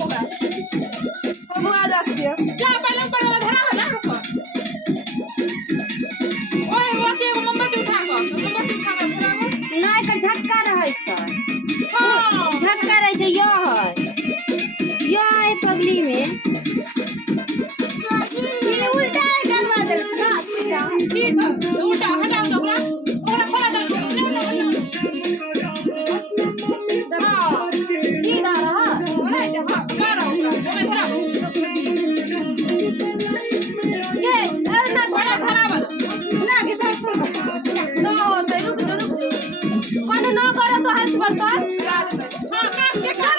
होगा हम आ जाती है क्या पहले ऊपर वाला धरा है ना रुको ओए वो के मोमबत्ती उठा को मोमबत्ती उठा के बुलाओ नहीं कर झटका रहे छै हां झटका रहे छै यह है पगली में ये उल्टा करवा दे ठीक है उल्टा हटाओ तो ओकरा खोला दो सीधा रहा ओए हां मारो ओकरा धरा ये ना बड़ा धरा वाला ना के साथ ना होते रुक जो कौन ना करे तो हाथ पर तो हां काट के काट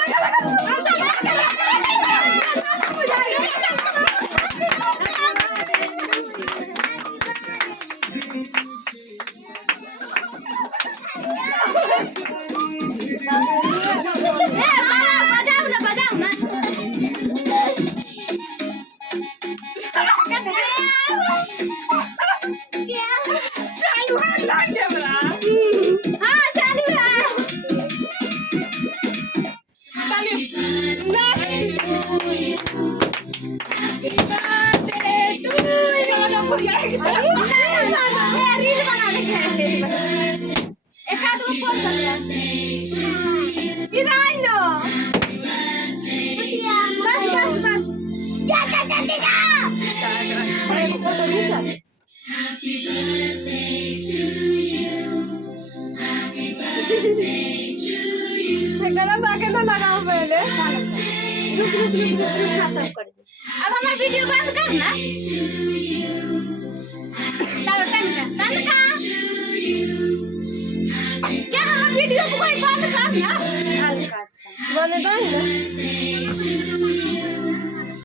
चालू है लग गया बड़ा हां चालू रहा रील बनाने के एक हाथ में फोन कर गिराई लो बस जा फोटो खींचा गलत आके ना लगाओ पहले रुक सब कर दे अब हमारा वीडियो बंद कर ना चलो तनका क्या हमारा वीडियो को कोई बंद कर ना हल्का सा बने दो